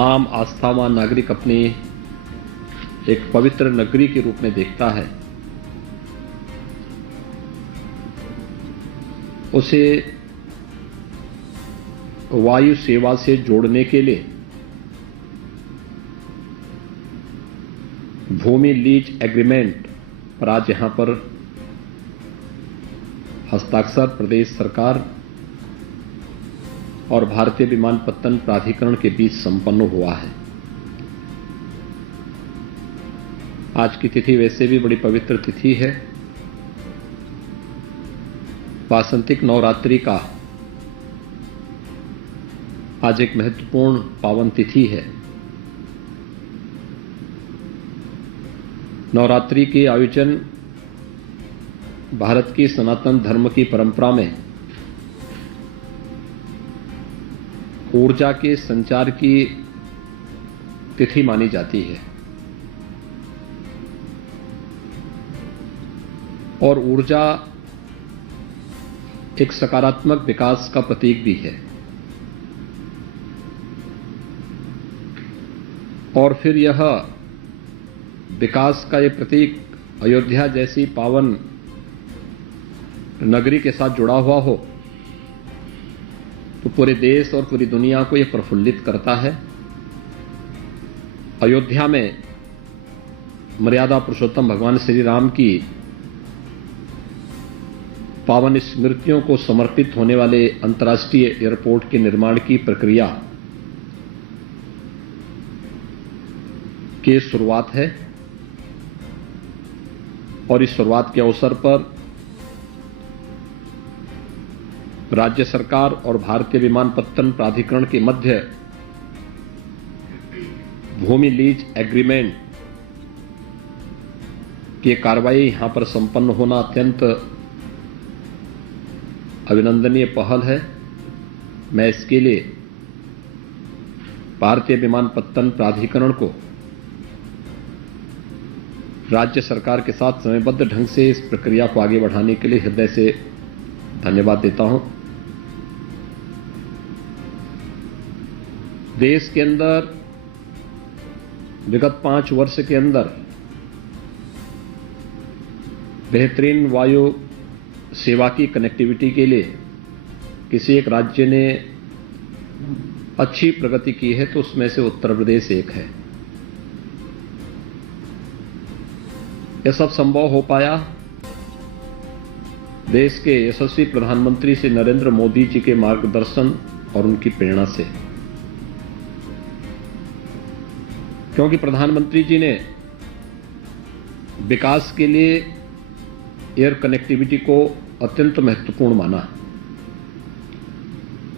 आम आस्थावान नागरिक अपनी एक पवित्र नगरी के रूप में देखता है, उसे वायु सेवा से जोड़ने के लिए भूमि लीज एग्रीमेंट पर आज यहां पर हस्ताक्षर प्रदेश सरकार और भारतीय विमानपत्तन प्राधिकरण के बीच संपन्न हुआ है। आज की तिथि वैसे भी बड़ी पवित्र तिथि है। वासंतिक नवरात्रि का आज एक महत्वपूर्ण पावन तिथि है। नवरात्रि के आयोजन भारत की सनातन धर्म की परंपरा में ऊर्जा के संचार की तिथि मानी जाती है और ऊर्जा एक सकारात्मक विकास का प्रतीक भी है। और फिर यह विकास का ये प्रतीक अयोध्या जैसी पावन नगरी के साथ जुड़ा हुआ हो तो पूरे देश और पूरी दुनिया को यह प्रफुल्लित करता है। अयोध्या में मर्यादा पुरुषोत्तम भगवान श्री राम की पावन स्मृतियों को समर्पित होने वाले अंतर्राष्ट्रीय एयरपोर्ट के निर्माण की प्रक्रिया की शुरुआत है और इस शुरुआत के अवसर पर राज्य सरकार और भारतीय विमानपत्तन प्राधिकरण के मध्य भूमि लीज एग्रीमेंट की कार्रवाई यहां पर संपन्न होना अत्यंत अभिनंदनीय पहल है। मैं इसके लिए भारतीय विमानपत्तन प्राधिकरण को राज्य सरकार के साथ समयबद्ध ढंग से इस प्रक्रिया को आगे बढ़ाने के लिए हृदय से धन्यवाद देता हूं। देश के अंदर विगत 5 वर्ष के अंदर बेहतरीन वायु सेवा की कनेक्टिविटी के लिए किसी एक राज्य ने अच्छी प्रगति की है तो उसमें से उत्तर प्रदेश एक है। यह सब संभव हो पाया देश के यशस्वी प्रधानमंत्री श्री नरेंद्र मोदी जी के मार्गदर्शन और उनकी प्रेरणा से, क्योंकि प्रधानमंत्री जी ने विकास के लिए एयर कनेक्टिविटी को अत्यंत महत्वपूर्ण माना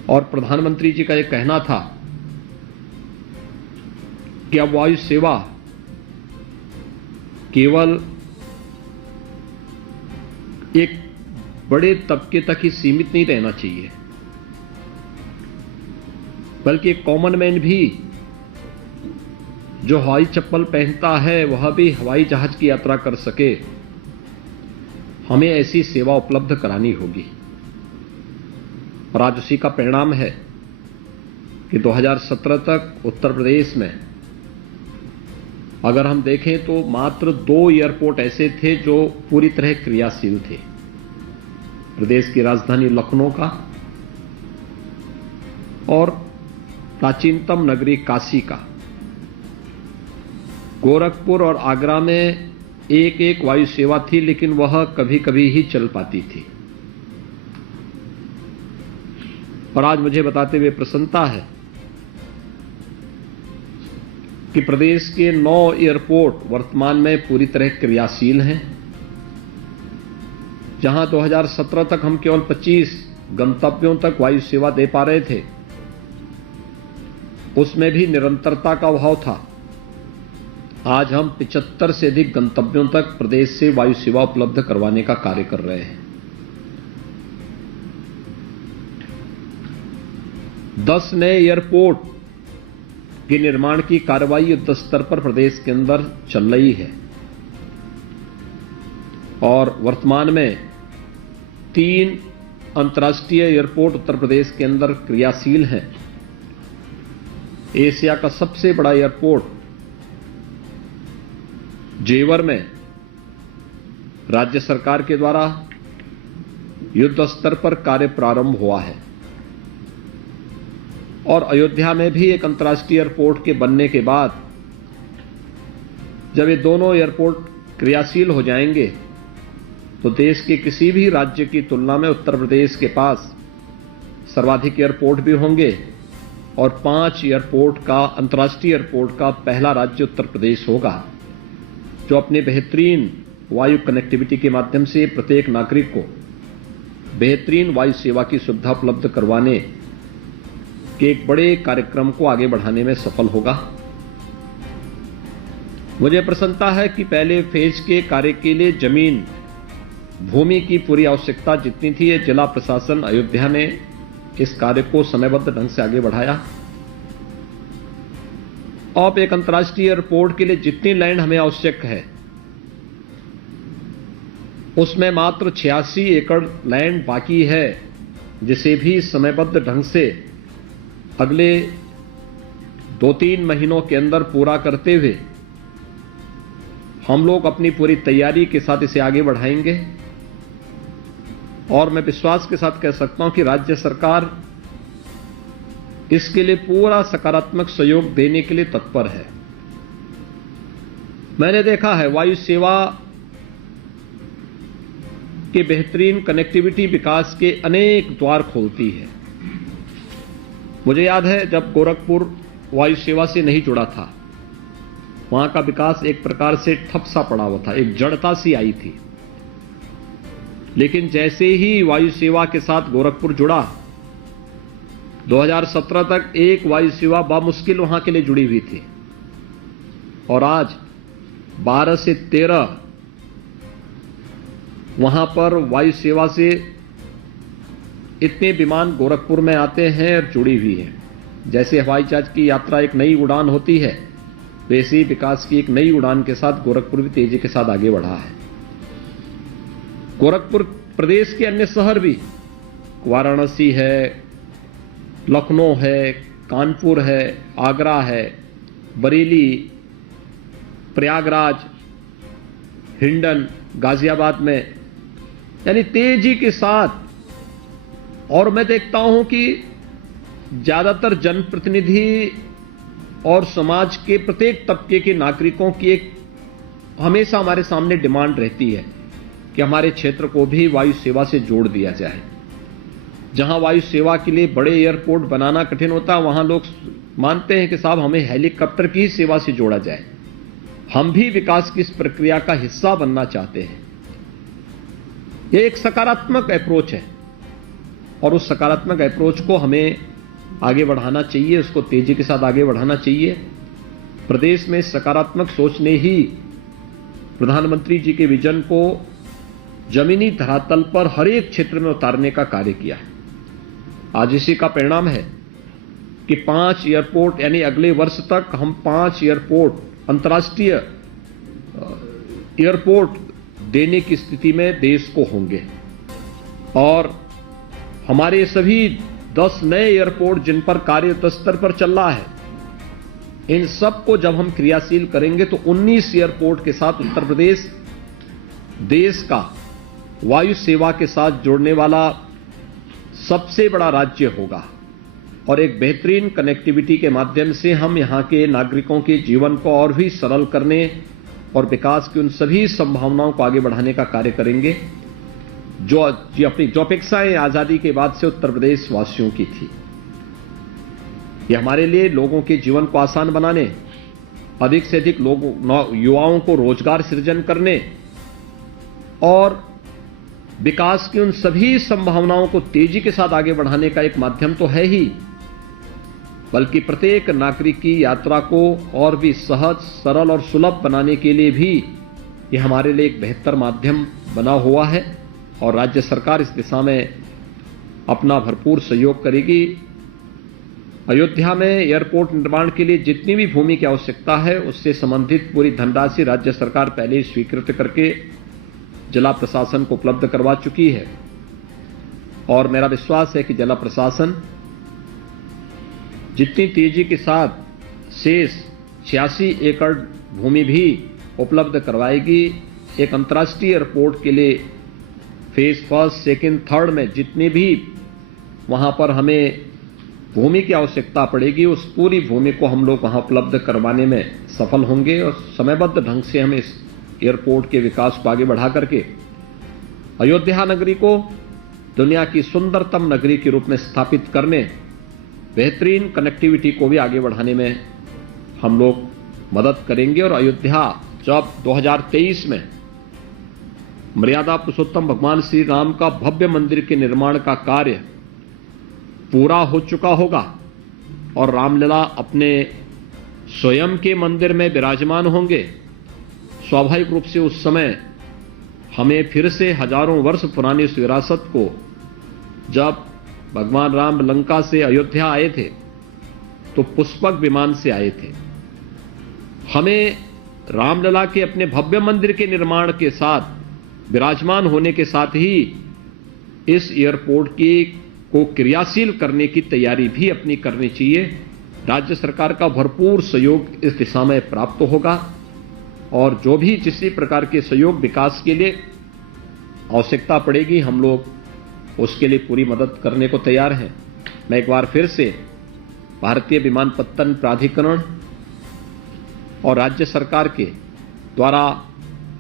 और प्रधानमंत्री जी का यह कहना था कि अब वायु सेवा केवल एक बड़े तबके तक ही सीमित नहीं रहना चाहिए, बल्कि एक कॉमन मैन भी जो हवाई चप्पल पहनता है वह भी हवाई जहाज की यात्रा कर सके, हमें ऐसी सेवा उपलब्ध करानी होगी। और आज उसी का परिणाम है कि 2017 तक उत्तर प्रदेश में अगर हम देखें तो मात्र 2 एयरपोर्ट ऐसे थे जो पूरी तरह क्रियाशील थे। प्रदेश की राजधानी लखनऊ का और प्राचीनतम नगरी काशी का। गोरखपुर और आगरा में एक वायु सेवा थी, लेकिन वह कभी कभी ही चल पाती थी। और आज मुझे बताते हुए प्रसन्नता है कि प्रदेश के 9 एयरपोर्ट वर्तमान में पूरी तरह क्रियाशील हैं। जहां 2017 तक हम केवल 25 गंतव्यों तक वायु सेवा दे पा रहे थे, उसमें भी निरंतरता का अभाव था। आज हम 75 से अधिक गंतव्यों तक प्रदेश से वायु सेवा उपलब्ध करवाने का कार्य कर रहे हैं। 10 नए एयरपोर्ट के निर्माण की कार्रवाई युद्ध स्तर पर प्रदेश के अंदर चल रही है और वर्तमान में 3 अंतर्राष्ट्रीय एयरपोर्ट उत्तर प्रदेश के अंदर क्रियाशील हैं। एशिया का सबसे बड़ा एयरपोर्ट जेवर में राज्य सरकार के द्वारा युद्ध स्तर पर कार्य प्रारंभ हुआ है और अयोध्या में भी एक अंतर्राष्ट्रीय एयरपोर्ट के बनने के बाद जब ये दोनों एयरपोर्ट क्रियाशील हो जाएंगे तो देश के किसी भी राज्य की तुलना में उत्तर प्रदेश के पास सर्वाधिक एयरपोर्ट भी होंगे और 5 एयरपोर्ट का अंतर्राष्ट्रीय एयरपोर्ट का पहला राज्य उत्तर प्रदेश होगा, जो अपने बेहतरीन वायु कनेक्टिविटी के माध्यम से प्रत्येक नागरिक को बेहतरीन वायु सेवा की सुविधा उपलब्ध करवाने के एक बड़े कार्यक्रम को आगे बढ़ाने में सफल होगा। मुझे प्रसन्नता है कि पहले फेज के कार्य के लिए जमीन भूमि की पूरी आवश्यकता जितनी थी, ये जिला प्रशासन अयोध्या ने इस कार्य को समयबद्ध ढंग से आगे बढ़ाया। अब एक अंतर्राष्ट्रीय एयरपोर्ट के लिए जितनी लैंड हमें आवश्यक है उसमें मात्र 86 एकड़ लैंड बाकी है, जिसे भी समयबद्ध ढंग से अगले 2-3 महीनों के अंदर पूरा करते हुए हम लोग अपनी पूरी तैयारी के साथ इसे आगे बढ़ाएंगे। और मैं विश्वास के साथ कह सकता हूं कि राज्य सरकार इसके लिए पूरा सकारात्मक सहयोग देने के लिए तत्पर है। मैंने देखा है वायु सेवा के बेहतरीन कनेक्टिविटी विकास के अनेक द्वार खोलती है। मुझे याद है जब गोरखपुर वायु सेवा से नहीं जुड़ा था, वहां का विकास एक प्रकार से ठप सा पड़ा हुआ था, एक जड़ता सी आई थी। लेकिन जैसे ही वायु सेवा के साथ गोरखपुर जुड़ा, 2017 तक एक वायु सेवा बामुश्किल वहां के लिए जुड़ी हुई थी और आज 12 से 13 वहां पर वायु सेवा से इतने विमान गोरखपुर में आते हैं और जुड़ी हुई है। जैसे हवाई जहाज की यात्रा एक नई उड़ान होती है, वैसे ही विकास की एक नई उड़ान के साथ गोरखपुर भी तेजी के साथ आगे बढ़ा है। गोरखपुर प्रदेश के अन्य शहर भी, वाराणसी है, लखनऊ है, कानपुर है, आगरा है, बरेली, प्रयागराज, हिंडन, गाजियाबाद में, यानी तेजी के साथ। और मैं देखता हूं कि ज्यादातर जनप्रतिनिधि और समाज के प्रत्येक तबके के नागरिकों की एक हमेशा हमारे सामने डिमांड रहती है कि हमारे क्षेत्र को भी वायु सेवा से जोड़ दिया जाए। जहां वायु सेवा के लिए बड़े एयरपोर्ट बनाना कठिन होता है, वहां लोग मानते हैं कि साहब हमें हेलीकॉप्टर की सेवा से जोड़ा जाए। हम भी विकास की इस प्रक्रिया का हिस्सा बनना चाहते हैं। यह एक सकारात्मक अप्रोच है और उस सकारात्मक अप्रोच को हमें आगे बढ़ाना चाहिए, उसको तेजी के साथ आगे बढ़ाना चाहिए। प्रदेश में सकारात्मक सोच ने ही प्रधानमंत्री जी के विजन को जमीनी धरातल पर हर एक क्षेत्र में उतारने का कार्य किया है। आज इसी का परिणाम है कि 5 एयरपोर्ट, यानी अगले वर्ष तक हम 5 एयरपोर्ट, अंतर्राष्ट्रीय एयरपोर्ट देने की स्थिति में देश को होंगे। और हमारे सभी 10 नए एयरपोर्ट जिन पर कार्य युद्ध स्तर पर चल रहा है, इन सब को जब हम क्रियाशील करेंगे तो 19 एयरपोर्ट के साथ उत्तर प्रदेश देश का वायु सेवा के साथ जोड़ने वाला सबसे बड़ा राज्य होगा। और एक बेहतरीन कनेक्टिविटी के माध्यम से हम यहां के नागरिकों के जीवन को और भी सरल करने और विकास की उन सभी संभावनाओं को आगे बढ़ाने का कार्य करेंगे जो अपेक्षाएं आजादी के बाद से उत्तर प्रदेश वासियों की थी। ये हमारे लिए लोगों के जीवन को आसान बनाने, अधिक से अधिक युवाओं को रोजगार सृजन करने और विकास की उन सभी संभावनाओं को तेजी के साथ आगे बढ़ाने का एक माध्यम तो है ही, बल्कि प्रत्येक नागरिक की यात्रा को और भी सहज, सरल और सुलभ बनाने के लिए भी ये हमारे लिए एक बेहतर माध्यम बना हुआ है। और राज्य सरकार इस दिशा में अपना भरपूर सहयोग करेगी। अयोध्या में एयरपोर्ट निर्माण के लिए जितनी भी भूमि की आवश्यकता है, उससे संबंधित पूरी धनराशि राज्य सरकार पहले ही स्वीकृत करके जिला प्रशासन को उपलब्ध करवा चुकी है। और मेरा विश्वास है कि जिला प्रशासन जितनी तेजी के साथ शेष 86 एकड़ भूमि भी उपलब्ध करवाएगी। एक अंतर्राष्ट्रीय एयरपोर्ट के लिए फेज 1, 2, 3 में जितनी भी वहां पर हमें भूमि की आवश्यकता पड़ेगी, उस पूरी भूमि को हम लोग वहां उपलब्ध करवाने में सफल होंगे और समयबद्ध ढंग से हम इस एयरपोर्ट के विकास को आगे बढ़ा करके अयोध्या नगरी को दुनिया की सुंदरतम नगरी के रूप में स्थापित करने, बेहतरीन कनेक्टिविटी को भी आगे बढ़ाने में हम लोग मदद करेंगे। और अयोध्या जब 2023 में मर्यादा पुरुषोत्तम भगवान श्री राम का भव्य मंदिर के निर्माण का कार्य पूरा हो चुका होगा और रामलला अपने स्वयं के मंदिर में विराजमान होंगे, स्वाभाविक रूप से उस समय हमें फिर से हजारों वर्ष पुरानी उस विरासत को, जब भगवान राम लंका से अयोध्या आए थे तो पुष्पक विमान से आए थे, हमें रामलला के अपने भव्य मंदिर के निर्माण के साथ विराजमान होने के साथ ही इस एयरपोर्ट को क्रियाशील करने की तैयारी भी अपनी करनी चाहिए। राज्य सरकार का भरपूर सहयोग इस दिशा में प्राप्त होगा और जो भी जिस प्रकार के सहयोग विकास के लिए आवश्यकता पड़ेगी, हम लोग उसके लिए पूरी मदद करने को तैयार हैं। मैं एक बार फिर से भारतीय विमानपत्तन प्राधिकरण और राज्य सरकार के द्वारा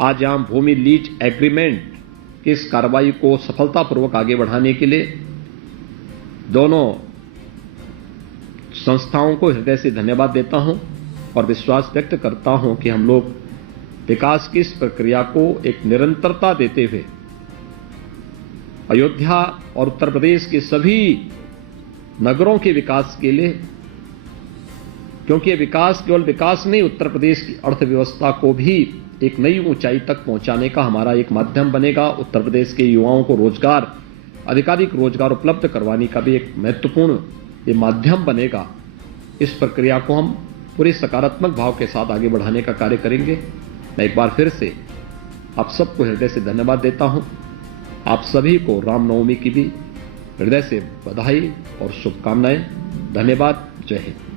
आज यहां भूमि लीज एग्रीमेंट की इस कार्रवाई को सफलतापूर्वक आगे बढ़ाने के लिए दोनों संस्थाओं को हृदय से धन्यवाद देता हूं और विश्वास व्यक्त करता हूं कि हम लोग विकास की इस प्रक्रिया को एक निरंतरता देते हुए अयोध्या और उत्तर प्रदेश के सभी नगरों के विकास के लिए, क्योंकि ये विकास केवल विकास नहीं, उत्तर प्रदेश की अर्थव्यवस्था को भी एक नई ऊंचाई तक पहुंचाने का हमारा एक माध्यम बनेगा। उत्तर प्रदेश के युवाओं को रोजगार, अधिकाधिक रोजगार उपलब्ध करवाने का भी एक महत्वपूर्ण ये माध्यम बनेगा। इस प्रक्रिया को हम पूरे सकारात्मक भाव के साथ आगे बढ़ाने का कार्य करेंगे। मैं एक बार फिर से आप सबको हृदय से धन्यवाद देता हूं। आप सभी को रामनवमी की भी हृदय से बधाई और शुभकामनाएं। धन्यवाद। जय हिंद।